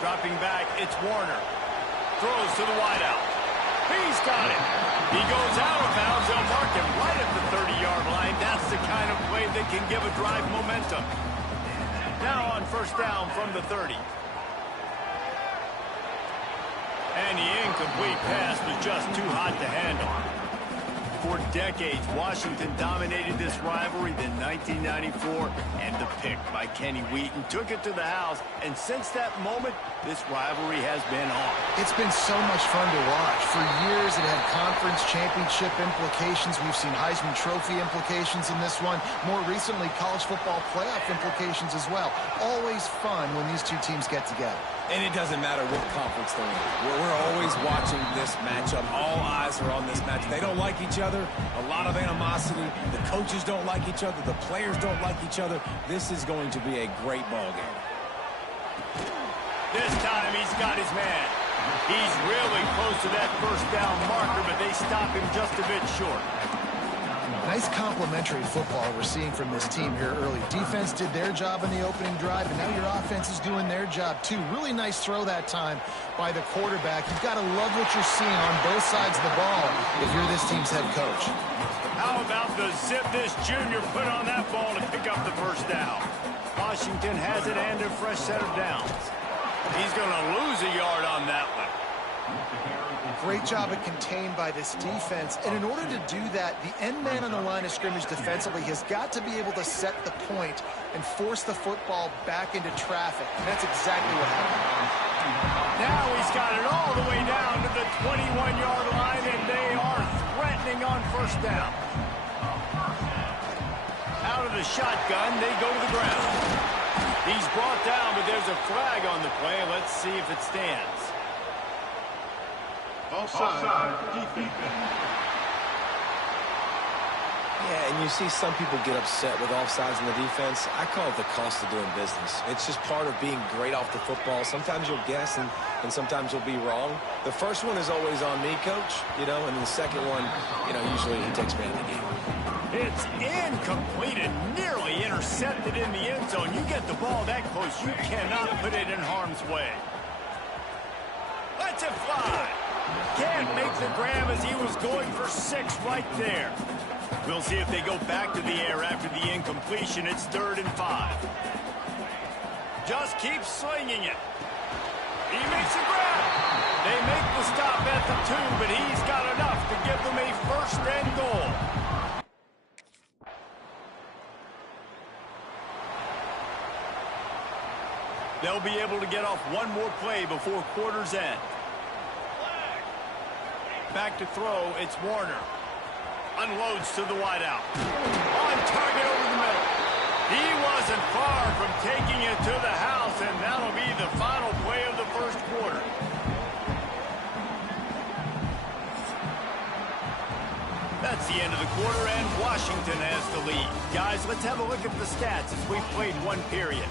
Dropping back, it's Warner. Throws to the wideout. He's got it. He goes out of bounds. They'll mark him right at the 30-yard line. That's the kind of play that can give a drive momentum. Now on first down from the 30. And the incomplete pass was just too hot to handle. For decades, Washington dominated this rivalry. Then 1994, and the pick by Kenny Wheaton took it to the house. And since that moment, this rivalry has been on. It's been so much fun to watch. For years, it had conference championship implications. We've seen Heisman Trophy implications in this one. More recently, college football playoff implications as well. Always fun when these two teams get together. And it doesn't matter what conference they're in. We're always watching this matchup. All eyes are on this match. They don't like each other. A lot of animosity. The coaches don't like each other. The players don't like each other. This is going to be a great ball game. This time he's got his man. He's really close to that first down marker, but they stop him just a bit short. Nice complementary football we're seeing from this team here early. Defense did their job in the opening drive, and now your offense is doing their job too. Really nice throw that time by the quarterback. You've got to love what you're seeing on both sides of the ball if you're this team's head coach. How about the zip this junior put on that ball to pick up the first down? Washington has it and a fresh set of downs. He's going to lose a yard on that one. Great job at contained by this defense. And in order to do that, the end man on the line of scrimmage defensively has got to be able to set the point and force the football back into traffic. And that's exactly what happened. Now he's got it all the way down to the 21-yard line, and they are threatening on first down. Out of the shotgun, they go to the ground. He's brought down, but there's a flag on the play. Let's see if it stands. Offside. Defense. Yeah, and you see some people get upset with offsides in the defense. I call it the cost of doing business. It's just part of being great off the football. Sometimes you'll guess, and sometimes you'll be wrong. The first one is always on me, Coach, and the second one, usually he takes me out of the game. It's incomplete and nearly intercepted in the end zone. You get the ball that close, you cannot put it in harm's way. Let's it fly. Can't make the grab as he was going for 6 right there. We'll see if they go back to the air after the incompletion. It's 3rd and 5. Just keep slinging it. He makes a grab. They make the stop at the 2, but he's got enough to give them a 1st and goal. They'll be able to get off one more play before quarter's end. Back to throw, it's Warner. Unloads to the wideout. On target over the middle. He wasn't far from taking it to the house, and that'll be the final play of the first quarter. That's the end of the quarter, and Washington has the lead. Guys, let's have a look at the stats as we've played one period.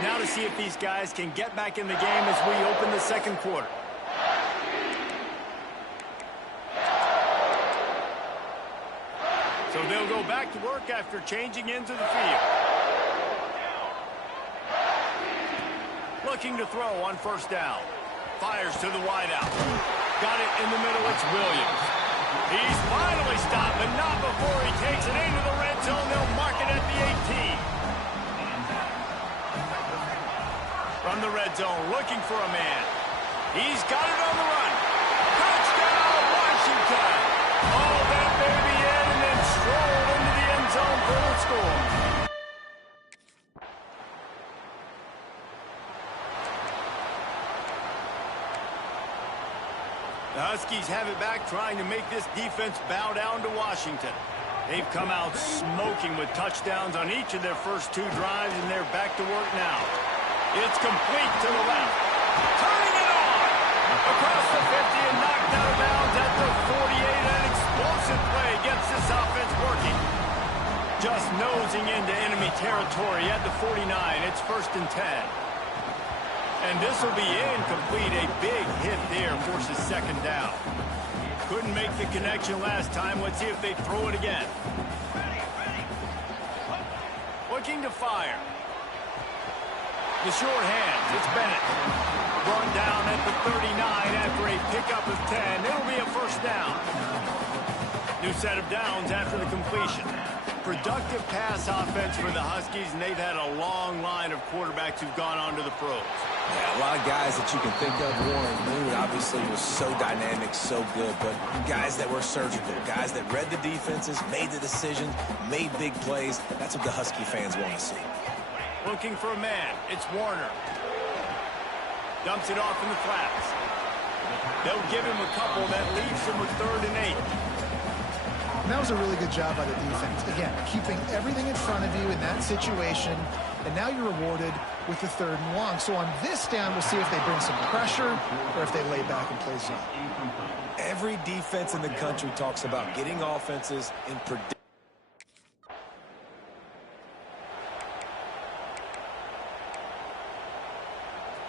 Now to see if these guys can get back in the game as we open the second quarter. So they'll go back to work after changing into the field. Looking to throw on first down. Fires to the wideout. Got it in the middle, it's Williams. He's finally stopped, but not before he takes it into the red zone. They'll mark it at the 18. From the red zone, looking for a man. He's got it on the run. Touchdown, Washington! Oh, that baby in and then strolled into the end zone for the score. The Huskies have it back, trying to make this defense bow down to Washington. They've come out smoking with touchdowns on each of their first 2 drives, and they're back to work now. It's complete to the left. Turning it on! Across the 50 and knocked out of bounds at the 48. An explosive play gets this offense working. Just nosing into enemy territory at the 49. It's 1st and 10. And this will be incomplete. A big hit there forces 2nd down. Couldn't make the connection last time. Let's see if they throw it again. Looking to fire. The short hands. It's Bennett. Brought down at the 39 after a pickup of 10. It'll be a first down. New set of downs after the completion. Productive pass offense for the Huskies, and they've had a long line of quarterbacks who've gone on to the pros. Yeah, a lot of guys that you can think of. Warren Moon obviously was so dynamic, so good, but guys that were surgical, guys that read the defenses, made the decisions, made big plays. That's what the Husky fans want to see. Looking for a man. It's Warner. Dumps it off in the flats. They'll give him a couple. That leaves him with 3rd and 8. And that was a really good job by the defense. Again, keeping everything in front of you in that situation, and now you're rewarded with the 3rd and long. So on this down, we'll see if they bring some pressure or if they lay back and play zone. Every defense in the country talks about getting offenses in prediction.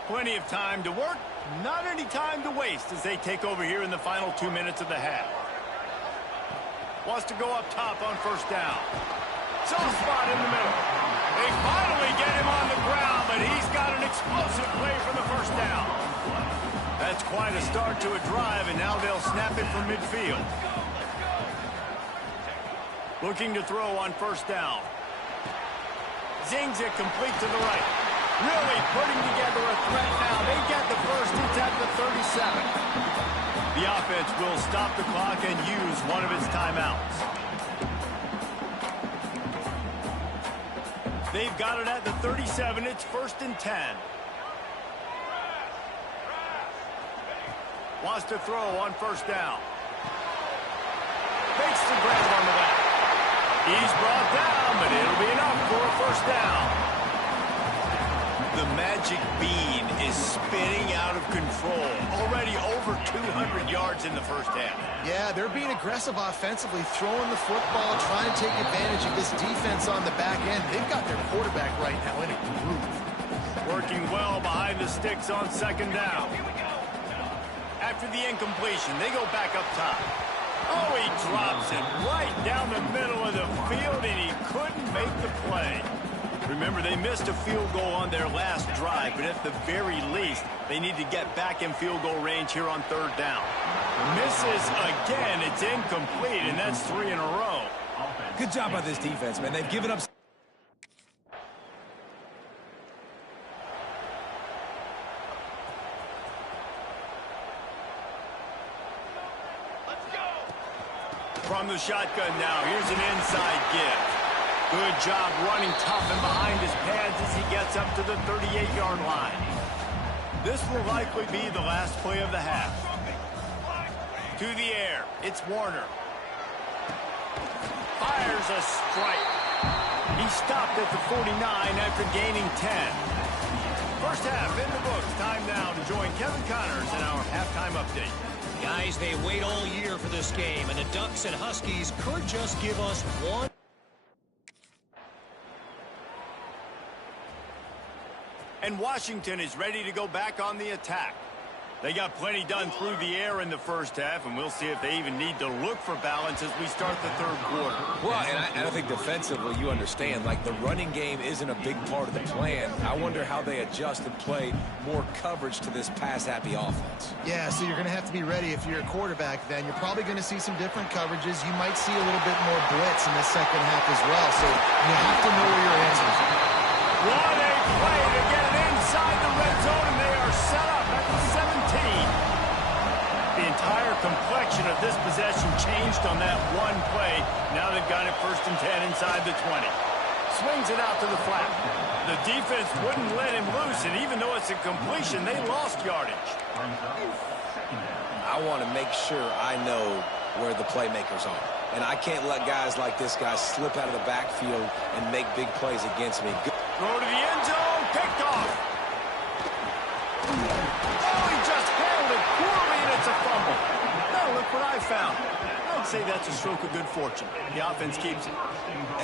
Plenty of time to work, not any time to waste as they take over here in the final 2 minutes of the half. Wants to go up top on first down. Soft spot in the middle. They finally get him on the ground, but he's got an explosive play for the first down. That's quite a start to a drive, and now they'll snap it from midfield. Looking to throw on first down. Zings it complete to the right. Really putting together a threat now. They get the first. It's at the 37. The offense will stop the clock and use one of its timeouts. They've got it at the 37. It's 1st and 10. Wants to throw on first down. Fakes the grab on the back. He's brought down, but it'll be enough for a first down. The magic bean is spinning out of control. Already over 200 yards in the first half. Yeah, they're being aggressive offensively, throwing the football, trying to take advantage of this defense on the back end. They've got their quarterback right now in a groove. Working well behind the sticks on 2nd down. After the incompletion, they go back up top. Oh, he drops it right down the middle of the field, and he couldn't make the play. Remember, they missed a field goal on their last drive, but at the very least, they need to get back in field goal range here on 3rd down. Misses again. It's incomplete, and that's 3 in a row. Good job by this defense, man. They've given up. From the shotgun now, here's an inside give. Good job running tough and behind his pads as he gets up to the 38-yard line. This will likely be the last play of the half. To the air, it's Warner. Fires a strike. He stopped at the 49 after gaining 10. First half in the books. Time now to join Kevin Connors in our halftime update. Guys, they wait all year for this game, and the Ducks and Huskies could just give us one. And Washington is ready to go back on the attack. They got plenty done through the air in the first half, and we'll see if they even need to look for balance as we start the 3rd quarter. Well, and I think defensively, you understand, like the running game isn't a big part of the plan. I wonder how they adjust and play more coverage to this pass-happy offense. Yeah, so you're going to have to be ready if you're a quarterback then. You're probably going to see some different coverages. You might see a little bit more blitz in the 2nd half as well, so you have to know where your answers are. What a play to get it inside the red zone, and they are set up at the 17. The entire complexion of this possession changed on that one play. Now they've got it 1st and 10 inside the 20. Swings it out to the flat. The defense wouldn't let him loose, and even though it's a completion, they lost yardage. I want to make sure I know where the playmakers are. And I can't let guys like this guy slip out of the backfield and make big plays against me. Throw to the end zone, picked off. Oh, he just handled it poorly, and it's a fumble. Now look what I found. I'd say that's a stroke of good fortune. The offense keeps it.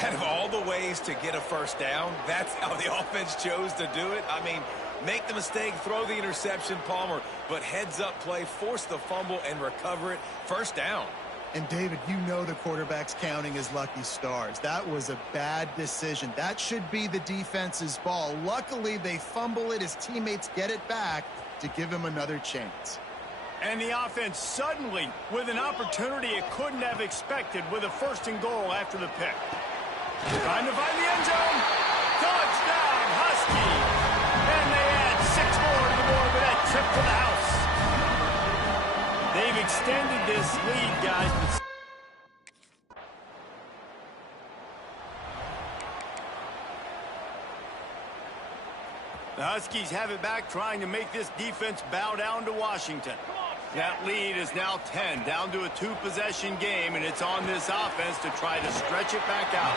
Out of all the ways to get a first down, that's how the offense chose to do it. I mean, Make the mistake, throw the interception, Palmer, but heads-up play, force the fumble, and recover it. First down. And, David, you know the quarterback's counting his lucky stars. That was a bad decision. That should be the defense's ball. Luckily, they fumble it. His teammates get it back to give him another chance. And the offense suddenly, with an opportunity it couldn't have expected, with a 1st and goal after the pick. Trying to find the end zone. Touchdown, Husky. And they add 6 more to the board with that trip to the house. They've extended this lead, guys. The Huskies have it back, trying to make this defense bow down to Washington. That lead is now 10, down to a 2-possession game, and it's on this offense to try to stretch it back out.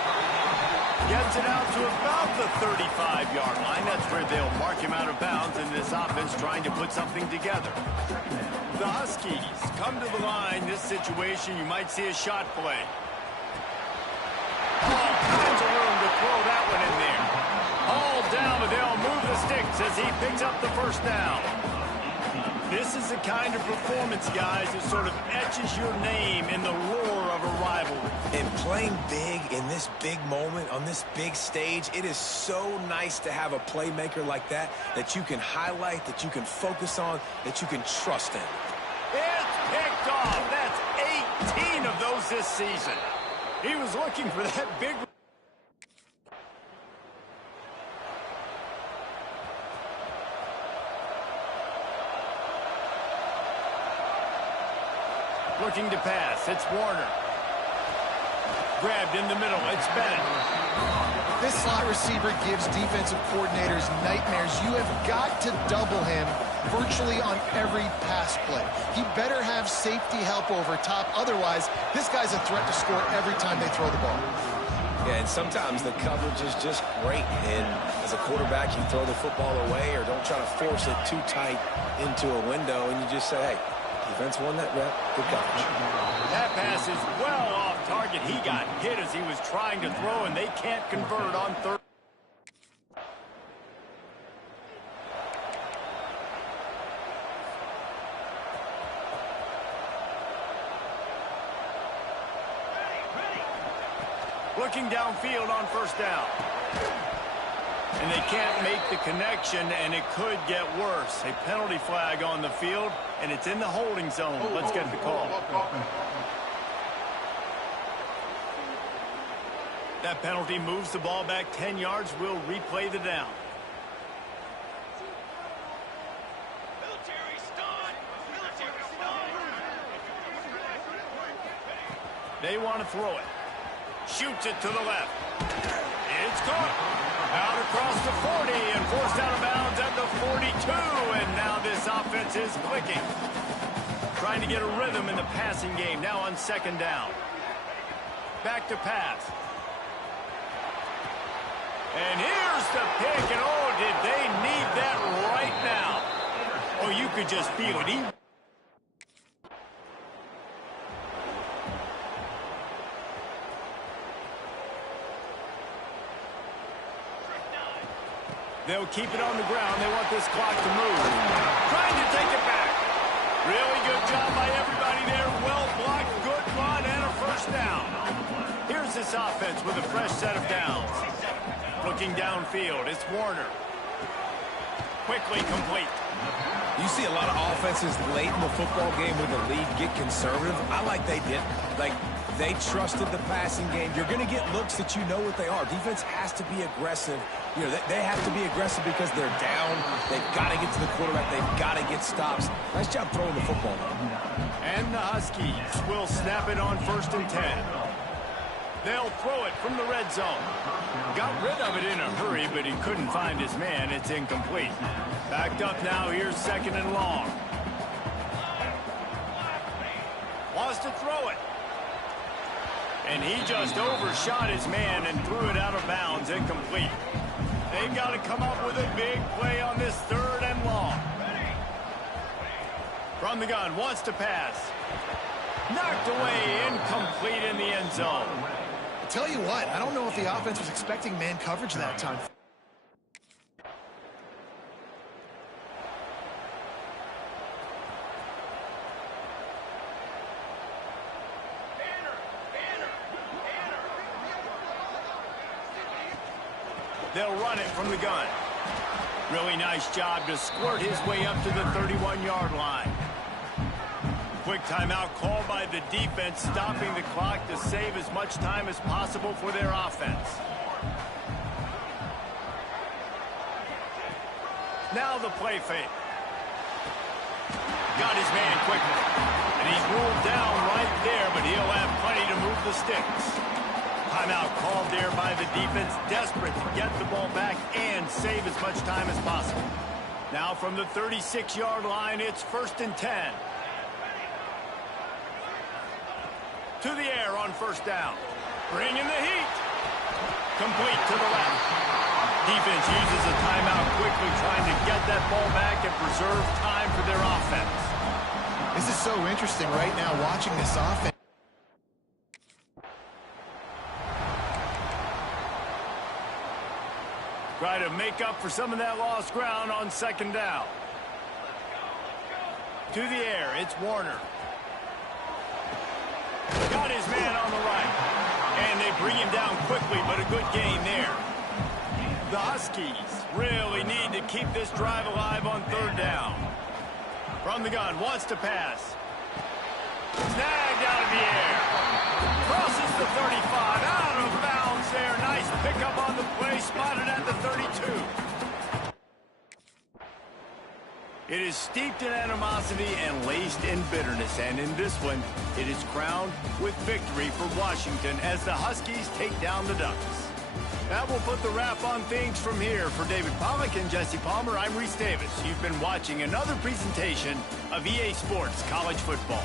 Gets it out to about the 35-yard line. That's where they'll mark him out of bounds, and this offense trying to put something together. The Huskies come to the line. This situation, you might see a shot play. All kinds of room to throw that one in there. All down, but they'll move the sticks as he picks up the 1st down. This is the kind of performance, guys, that sort of etches your name in the roar of a rivalry. And playing big in this big moment, on this big stage, it is so nice to have a playmaker like that you can highlight, that you can focus on, that you can trust in. It's picked off. That's 18 of those this season. He was looking for that big... Looking to pass. It's Warner. Grabbed in the middle. It's Bennett. This slot receiver gives defensive coordinators nightmares. You have got to double him virtually on every pass play. He better have safety help over top. Otherwise, this guy's a threat to score every time they throw the ball. Yeah, and sometimes the coverage is just great. And as a quarterback, you throw the football away or don't try to force it too tight into a window, and you just say, hey, defense won that rep. Good coverage. That pass is well off target. He got hit as he was trying to throw, and they can't convert on 3rd. Looking downfield on 1st down. And they can't make the connection, and it could get worse. A penalty flag on the field, and it's in the holding zone. Let's get the call. That penalty moves the ball back 10 yards. We'll replay the down. They want to throw it. Shoots it to the left. It's caught. Out across the 40 and forced out of bounds at the 42. And now this offense is clicking. Trying to get a rhythm in the passing game. Now on 2nd down. Back to pass. And here's the pick. And oh, did they need that right now. Oh, you could just feel it. They'll keep it on the ground. They want this clock to move. Trying to take it back. Really good job by everybody there. Well blocked, good run, and a 1st down. Here's this offense with a fresh set of downs. Looking downfield, it's Warner. Quickly complete. You see a lot of offenses late in the football game with the lead get conservative. I like they did. Like, they trusted the passing game. You're going to get looks that you know what they are. Defense has to be aggressive. You know, they have to be aggressive because they're down. They've got to get to the quarterback. They've got to get stops. Nice job throwing the football. And the Huskies will snap it on 1st and 10. They'll throw it from the red zone. Got rid of it in a hurry, but he couldn't find his man. It's incomplete. Backed up now. Here's 2nd and long. Wants to throw it. And he just overshot his man and threw it out of bounds, incomplete. They've got to come up with a big play on this 3rd and long. From the gun, wants to pass. Knocked away, incomplete in the end zone. I'll tell you what, I don't know if the offense was expecting man coverage that time. They'll run it from the gun. Really nice job to squirt his way up to the 31-yard line. Quick timeout called by the defense, stopping the clock to save as much time as possible for their offense. Now the play fake. Got his man quickly. And he's ruled down right there, but he'll have plenty to move the sticks. Timeout called there by the defense, desperate to get the ball back and save as much time as possible. Now from the 36-yard line, it's 1st and 10. To the air on 1st down. Bringing the heat. Complete to the left. Defense uses a timeout quickly, trying to get that ball back and preserve time for their offense. This is so interesting right now, watching this offense. Try to make up for some of that lost ground on 2nd down. To the air, it's Warner. Got his man on the right. And they bring him down quickly, but a good gain there. The Huskies really need to keep this drive alive on 3rd down. From the gun, wants to pass. Snagged out of the air. Crosses the 35, out of bounds there. Nice pickup on the play, spotted at the 32. It is steeped in animosity and laced in bitterness, and in this one, it is crowned with victory for Washington as the Huskies take down the Ducks. That will put the wrap on things from here. For David Pollack and Jesse Palmer, I'm Reese Davis. You've been watching another presentation of EA Sports College Football.